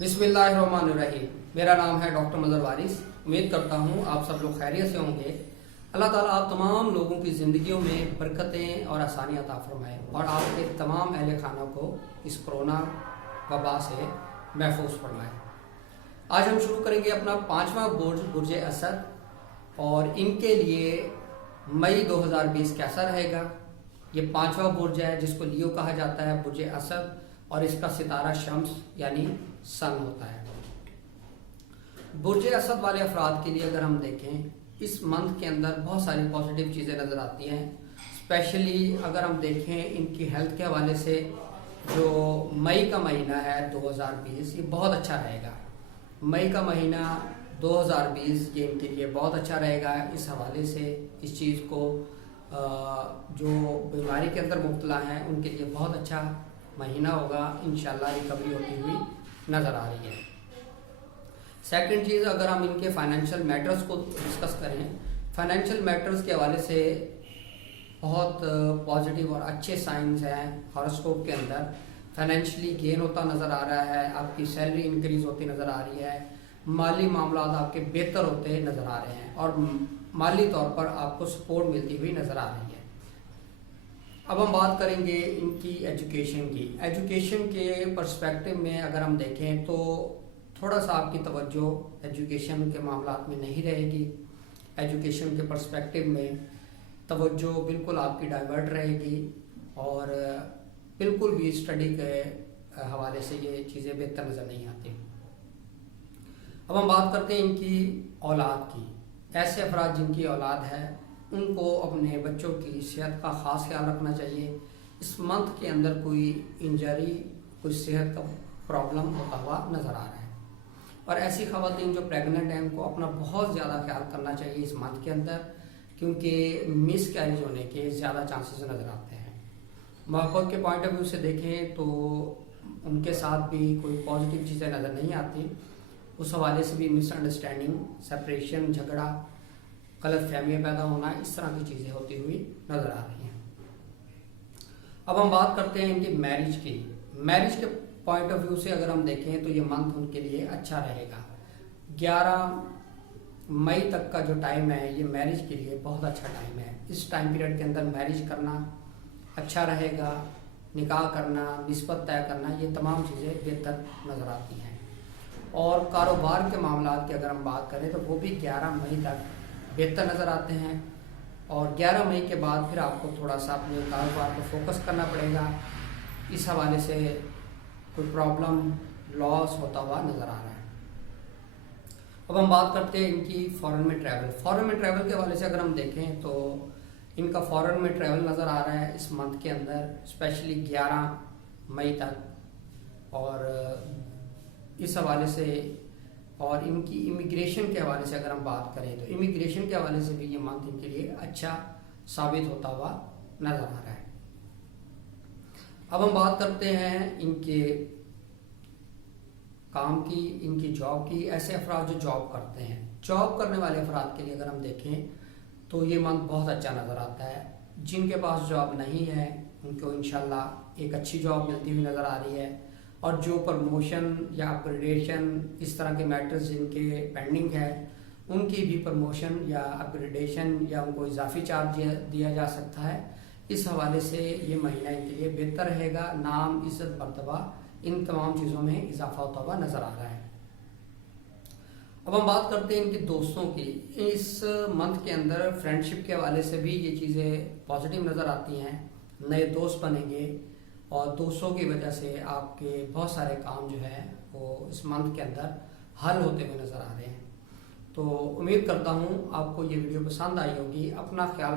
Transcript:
बिस्मिल्लाहिर्रहमानिर्रहीम। मेरा नाम है डॉक्टर मजहर वारिस। उम्मीद करता हूँ आप सब लोग खैरियत से होंगे। अल्लाह ताला आप तमाम लोगों की ज़िंदगियों में बरकतें और आसानियाँ अता फरमाए और आपके तमाम अहले खाना को इस कोरोना वबा से महफूज फरमाए। आज हम शुरू करेंगे अपना 5वां बुर्ज असद और इनके लिए मई 2020 कैसा रहेगा। ये 5वां बुर्ज है जिसको लियो कहा जाता है, बुर्ज असद, और इसका सितारा शम्स यानी सन होता है। बुर्ज असद वाले अफराद के लिए अगर हम देखें, इस मंथ के अंदर बहुत सारी पॉजिटिव चीज़ें नज़र आती हैं। स्पेशली अगर हम देखें इनकी हेल्थ के हवाले से, जो मई का महीना है 2020 ये बहुत अच्छा रहेगा। मई का महीना 2020 ये इनके लिए बहुत अच्छा रहेगा। इस हवाले से इस चीज़ को जो बीमारी के अंदर मुब्तला हैं उनके लिए बहुत अच्छा महीना होगा। इंशाल्लाह रिकवरी होती हुई नज़र आ रही है। सेकंड चीज़, अगर हम इनके फाइनेंशियल मैटर्स को डिस्कस करें, फाइनेंशियल मैटर्स के हवाले से बहुत पॉजिटिव और अच्छे साइंस हैं। हॉरोस्कोप के अंदर फाइनेंशियली गेन होता नज़र आ रहा है, आपकी सैलरी इंक्रीज होती नज़र आ रही है, माली मामलात आपके बेहतर होते नज़र आ रहे हैं और माली तौर पर आपको सपोर्ट मिलती हुई नज़र आ रही है। अब हम बात करेंगे इनकी एजुकेशन की। एजुकेशन के पर्सपेक्टिव में अगर हम देखें तो थोड़ा सा आपकी तवज्जो एजुकेशन के मामलात में नहीं रहेगी। एजुकेशन के पर्सपेक्टिव में तवज्जो बिल्कुल आपकी डाइवर्ट रहेगी और बिल्कुल भी स्टडी के हवाले से ये चीज़ें बेहतर नज़र नहीं आती। अब हम बात करते हैं इनकी औलाद की। ऐसे अफराद जिनकी औलाद है उनको अपने बच्चों की सेहत का ख़ास ख्याल रखना चाहिए। इस मंथ के अंदर कोई इंजरी, कोई सेहत का प्रॉब्लम होता हुआ नज़र आ रहा है और ऐसी ख़वातीन जो प्रेग्नेंट हैं उनको अपना बहुत ज़्यादा ख्याल करना चाहिए इस मंथ के अंदर, क्योंकि मिस कैरेज होने के ज़्यादा चांसेस नज़र आते हैं। माहौल के पॉइंट ऑफ व्यू से देखें तो उनके साथ भी कोई पॉजिटिव चीज़ें नज़र नहीं आती। उस हवाले से भी मिसअंडरस्टैंडिंग, सेपरेशन, झगड़ा, गलत फहमियाँ पैदा होना, इस तरह की चीज़ें होती हुई नज़र आ रही हैं। अब हम बात करते हैं इनकी मैरिज की। मैरिज के पॉइंट ऑफ व्यू से अगर हम देखें तो ये मंथ उनके लिए अच्छा रहेगा। 11 मई तक का जो टाइम है ये मैरिज के लिए बहुत अच्छा टाइम है। इस टाइम पीरियड के अंदर मैरिज करना अच्छा रहेगा। निकाह करना, निस्बत तय करना, ये तमाम चीज़ें बेहतर नज़र आती हैं। और कारोबार के मामलात की अगर हम बात करें तो वो भी 11 मई तक बेहतर नज़र आते हैं और 11 मई के बाद फिर आपको थोड़ा सा अपने कारोबार पर फोकस करना पड़ेगा। इस हवाले से कोई प्रॉब्लम, लॉस होता हुआ नज़र आ रहा है। अब हम बात करते हैं इनकी फ़ॉरेन में ट्रैवल। फ़ॉरेन में ट्रैवल के हवाले से अगर हम देखें तो इनका फ़ॉरेन में ट्रैवल नज़र आ रहा है इस मंथ के अंदर, स्पेशली 11 मई तक। और इस हवाले से और इनकी इमिग्रेशन के हवाले से अगर हम बात करें तो इमिग्रेशन के हवाले से भी ये मंथ इनके लिए अच्छा साबित होता हुआ नज़र आ रहा है। अब हम बात करते हैं इनके काम की, इनकी जॉब की। ऐसे अफराद जो जॉब करते हैं, जॉब करने वाले अफराद के लिए अगर हम देखें तो ये मंथ बहुत अच्छा नज़र आता है। जिनके पास जॉब नहीं है उनको इंशाल्लाह एक अच्छी जॉब मिलती हुई नज़र आ रही है और जो प्रमोशन या अपग्रेडेशन, इस तरह के मैटर्स जिनके पेंडिंग है, उनकी भी प्रमोशन या अपग्रेडेशन या उनको इजाफी चार्ज दिया जा सकता है। इस हवाले से ये महीना इनके लिए बेहतर रहेगा। नाम, इज्जत, मर्तबा, इन तमाम चीज़ों में इजाफा होता हुआ नज़र आ रहा है। अब हम बात करते हैं इनके दोस्तों की। इस मंथ के अंदर फ्रेंडशिप के हवाले से भी ये चीज़ें पॉजिटिव नज़र आती हैं। नए दोस्त बनेंगे और दोस्तों की वजह से आपके बहुत सारे काम जो है वो इस मंथ के अंदर हल होते हुए नज़र आ रहे हैं। तो उम्मीद करता हूँ आपको ये वीडियो पसंद आई होगी। अपना ख्याल